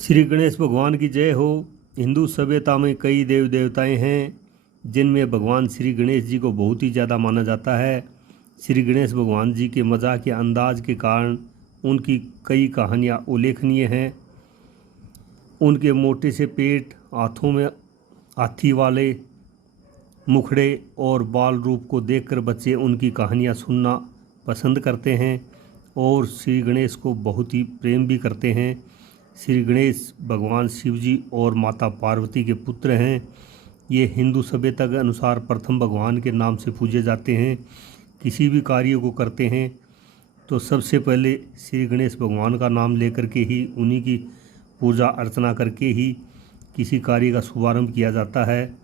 श्री गणेश भगवान की जय हो। हिंदू सभ्यता में कई देव देवताएं हैं जिनमें भगवान श्री गणेश जी को बहुत ही ज़्यादा माना जाता है। श्री गणेश भगवान जी के मजाक के अंदाज के कारण उनकी कई कहानियाँ उल्लेखनीय हैं। उनके मोटे से पेट, हाथों में हाथी वाले मुखड़े और बाल रूप को देखकर बच्चे उनकी कहानियाँ सुनना पसंद करते हैं और श्री गणेश को बहुत ही प्रेम भी करते हैं। श्री गणेश भगवान शिव जी और माता पार्वती के पुत्र हैं। ये हिंदू सभ्यता के अनुसार प्रथम भगवान के नाम से पूजे जाते हैं। किसी भी कार्य को करते हैं तो सबसे पहले श्री गणेश भगवान का नाम लेकर के ही, उन्हीं की पूजा अर्चना करके ही किसी कार्य का शुभारंभ किया जाता है।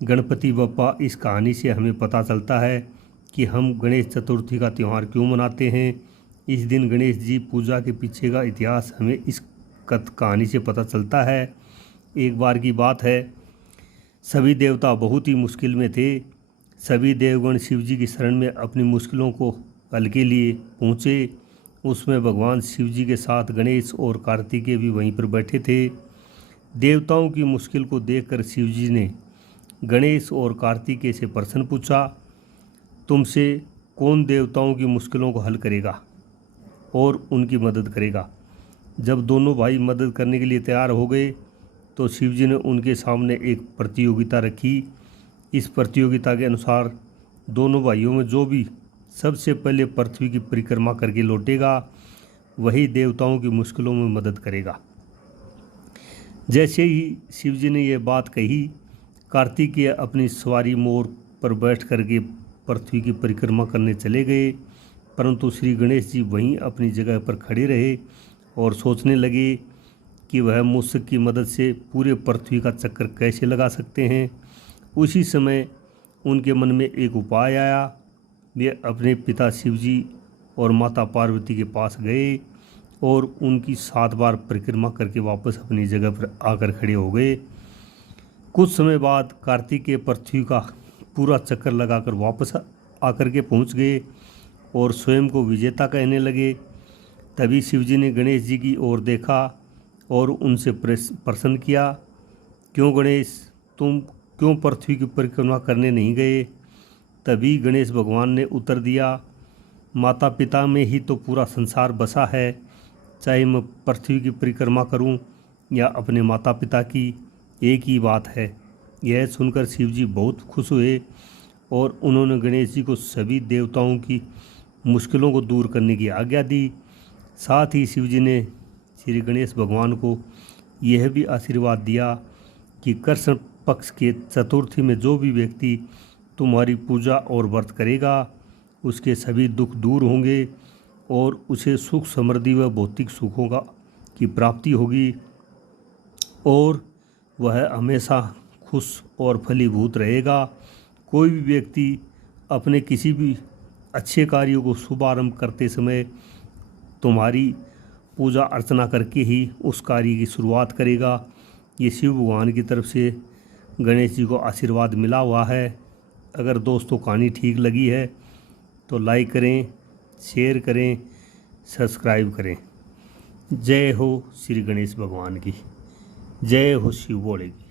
गणपति बप्पा, इस कहानी से हमें पता चलता है कि हम गणेश चतुर्थी का त्यौहार क्यों मनाते हैं। इस दिन गणेश जी पूजा के पीछे का इतिहास हमें इस कहानी से पता चलता है। एक बार की बात है, सभी देवता बहुत ही मुश्किल में थे। सभी देवगण शिव जी की शरण में अपनी मुश्किलों को हल के लिए पहुँचे। उसमें भगवान शिव जी के साथ गणेश और कार्तिकेय भी वहीं पर बैठे थे। देवताओं की मुश्किल को देखकर शिव जी ने गणेश और कार्तिकेय से प्रश्न पूछा, तुमसे कौन देवताओं की मुश्किलों को हल करेगा और उनकी मदद करेगा। जब दोनों भाई मदद करने के लिए तैयार हो गए तो शिव जी ने उनके सामने एक प्रतियोगिता रखी। इस प्रतियोगिता के अनुसार दोनों भाइयों में जो भी सबसे पहले पृथ्वी की परिक्रमा करके लौटेगा वही देवताओं की मुश्किलों में मदद करेगा। जैसे ही शिव जी ने यह बात कही, कार्तिकेय अपनी सवारी मोर पर बैठ करके पृथ्वी की परिक्रमा करने चले गए, परंतु श्री गणेश जी वहीं अपनी जगह पर खड़े रहे और सोचने लगे कि वह मूषक की मदद से पूरे पृथ्वी का चक्कर कैसे लगा सकते हैं। उसी समय उनके मन में एक उपाय आया। वे अपने पिता शिव जी और माता पार्वती के पास गए और उनकी 7 बार परिक्रमा करके वापस अपनी जगह पर आकर खड़े हो गए। कुछ समय बाद कार्तिकेय पृथ्वी का पूरा चक्कर लगाकर वापस आकर के पहुंच गए और स्वयं को विजेता कहने लगे। तभी शिव जी ने गणेश जी की ओर देखा और उनसे प्रश्न किया, क्यों गणेश, तुम क्यों पृथ्वी की परिक्रमा करने नहीं गए। तभी गणेश भगवान ने उत्तर दिया, माता पिता में ही तो पूरा संसार बसा है, चाहे मैं पृथ्वी की परिक्रमा करूं या अपने माता पिता की, एक ही बात है। यह सुनकर शिव जी बहुत खुश हुए और उन्होंने गणेश जी को सभी देवताओं की मुश्किलों को दूर करने की आज्ञा दी। साथ ही शिव जी ने श्री गणेश भगवान को यह भी आशीर्वाद दिया कि कृष्ण पक्ष के चतुर्थी में जो भी व्यक्ति तुम्हारी पूजा और व्रत करेगा उसके सभी दुख दूर होंगे और उसे सुख समृद्धि व भौतिक सुखों की प्राप्ति होगी और वह हमेशा खुश और फलीभूत रहेगा। कोई भी व्यक्ति अपने किसी भी अच्छे कार्यों को शुभारंभ करते समय तुम्हारी पूजा अर्चना करके ही उस कार्य की शुरुआत करेगा। ये शिव भगवान की तरफ से गणेश जी को आशीर्वाद मिला हुआ है। अगर दोस्तों कहानी ठीक लगी है तो लाइक करें, शेयर करें, सब्सक्राइब करें। जय हो श्री गणेश भगवान की, जय हो शिव भोले की।